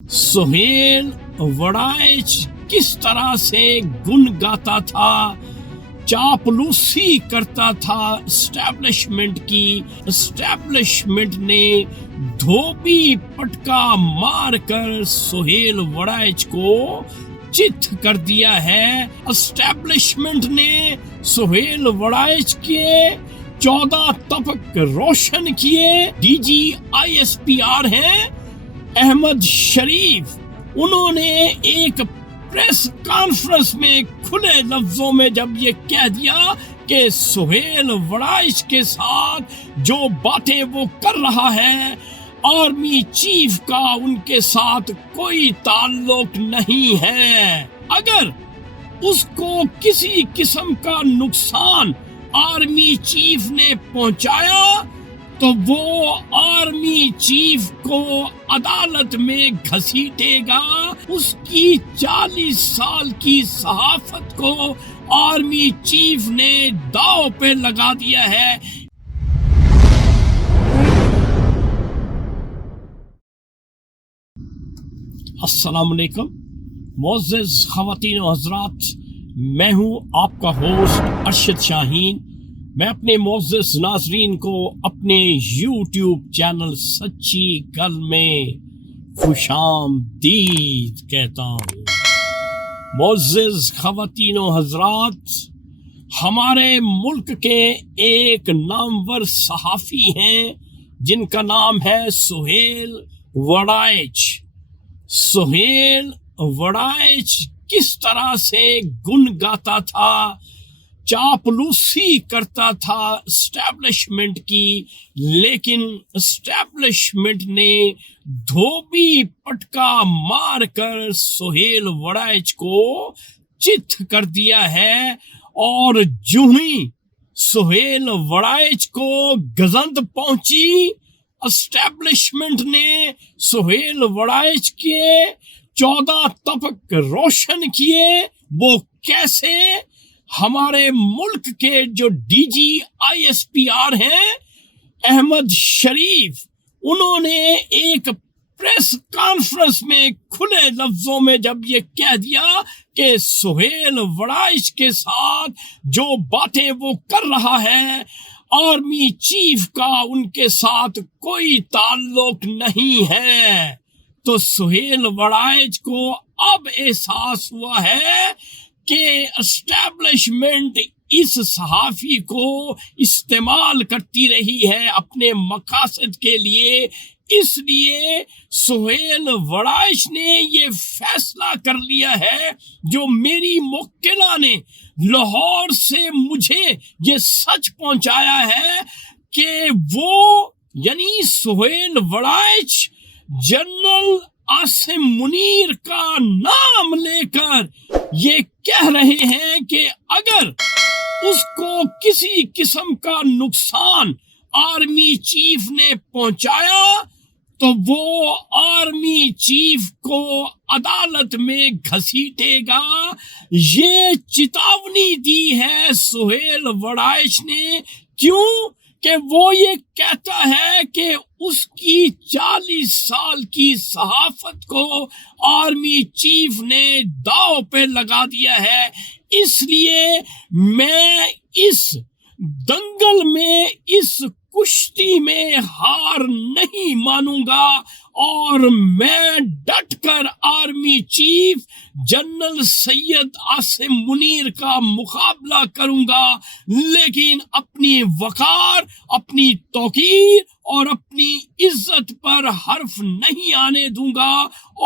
سہیل وڑائچ کس طرح سے گن گاتا تھا، چاپلوسی کرتا تھا اسٹیبلشمنٹ کی۔ اسٹیبلشمنٹ نے دھوبی پٹکا مار کر سہیل وڑائچ کو چت کر دیا ہے۔ اسٹیبلشمنٹ نے سہیل وڑائچ کے 14 طبق روشن کیے۔ D G I S P R ہیں احمد شریف، انہوں نے ایک پریس کانفرنس میں کھلے لفظوں میں جب یہ کہہ دیا کہ سہیل وڑائچ کے ساتھ جو باتیں وہ کر رہا ہے، آرمی چیف کا ان کے ساتھ کوئی تعلق نہیں ہے۔ اگر اس کو کسی قسم کا نقصان آرمی چیف نے پہنچایا تو وہ آرمی چیف کو عدالت میں گھسیٹے گا۔ اس کی 40 سال کی صحافت کو آرمی چیف نے داؤ پہ لگا دیا ہے۔ السلام علیکم معزز خواتین و حضرات، میں ہوں آپ کا ہوسٹ ارشد شاہین۔ میں اپنے معزز ناظرین کو اپنے یوٹیوب چینل سچی گل میں خوش آمدید کہتا ہوں۔ معزز خواتین و حضرات، ہمارے ملک کے ایک نامور صحافی ہیں جن کا نام ہے سہیل وڑائچ۔ سہیل وڑائچ کس طرح سے گن گاتا تھا، چاپلوسی کرتا تھا اسٹیبلشمنٹ کی، لیکن اسٹیبلشمنٹ نے دھوبی پٹکا مار کر سہیل وڑائچ کو چت کر دیا ہے۔ اور جو ہی سہیل وڑائچ کو گزند پہنچی، اسٹیبلشمنٹ نے سہیل وڑائچ کے 14 طبق روشن کیے۔ وہ کیسے؟ ہمارے ملک کے جو D G I S P R ہیں احمد شریف، انہوں نے ایک پریس کانفرنس میں کھلے لفظوں میں جب یہ کہہ دیا کہ سہیل وڑائچ کے ساتھ جو باتیں وہ کر رہا ہے، آرمی چیف کا ان کے ساتھ کوئی تعلق نہیں ہے، تو سہیل وڑائچ کو اب احساس ہوا ہے کہ اسٹیبلشمنٹ اس صحافی کو استعمال کرتی رہی ہے اپنے مقاصد کے لیے۔ اس لیے سہیل وڑائچ نے یہ فیصلہ کر لیا ہے، جو میری موکلہ نے لاہور سے مجھے یہ سچ پہنچایا ہے کہ وہ یعنی سہیل وڑائچ جنرل عاصم منیر کا نام لے کر یہ کہہ رہے ہیں کہ اگر اس کو کسی قسم کا نقصان آرمی چیف نے پہنچایا تو وہ آرمی چیف کو عدالت میں گھسیٹے گا۔ یہ چتاونی دی ہے سہیل وڑائچ نے۔ کیوں؟ کہ وہ یہ کہتا ہے کہ اس کی 40 سال کی صحافت کو آرمی چیف نے داؤ پہ لگا دیا ہے۔ اس لیے میں اس دنگل میں، اس کشتی میں ہار نہیں مانوں گا، اور میں ڈٹ کر army chief general Syed Asim Munir کا مقابلہ کروں گا، لیکن اپنی وقار، اپنی توقیر اور اپنی عزت پر حرف نہیں آنے دوں گا،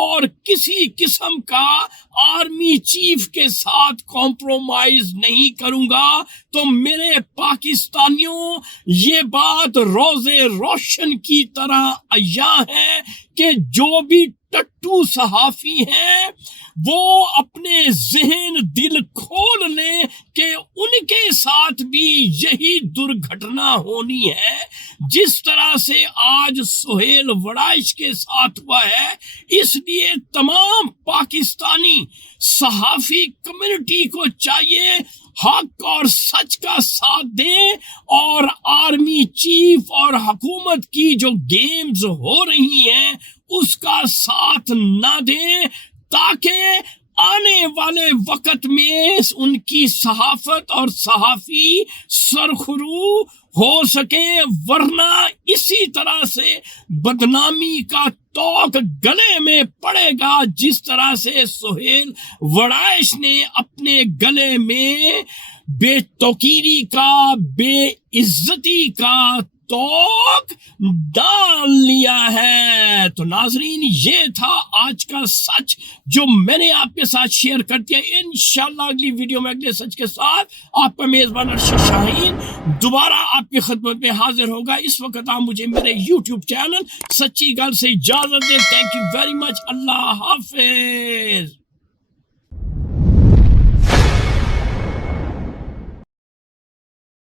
اور کسی قسم کا آرمی چیف کے ساتھ کمپرومائز نہیں کروں گا۔ تو میرے پاکستانیوں، یہ بات روز روشن کی طرح عیاں ہے کہ جو بھی ٹٹو صحافی ہیں وہ اپنے ذہن دل کھول لیں کہ ان کے ساتھ بھی یہی درگھٹنا ہونی ہے جس طرح سے آج سہیل وڑائچ کے ساتھ ہوا ہے۔ اس لیے تمام پاکستانی صحافی کمیونٹی کو چاہیے حق اور سچ کا ساتھ دیں، اور آرمی چیف اور حکومت کی جو گیمز ہو رہی ہیں اس کا ساتھ نہ دیں تاکہ آنے والے وقت میں ان کی صحافت اور صحافی سرخرو ہو سکے، ورنہ اسی طرح سے بدنامی کا توق گلے میں پڑے گا جس طرح سے سہیل وڑائچ نے اپنے گلے میں بے توقیری کا، بے عزتی کا توق ڈال لیا ہے۔ تو ناظرین، یہ تھا آج کا سچ جو میں نے آپ کے ساتھ شیئر کر دیا۔ انشاءاللہ اگلی ویڈیو میں اگلے سچ کے ساتھ آپ کا میزبان ارشد شاہین دوبارہ آپ کی خدمت میں حاضر ہوگا۔ اس وقت آپ مجھے میرے یوٹیوب چینل سچی گل سے اجازت دیں۔ Thank you very much. اللہ حافظ۔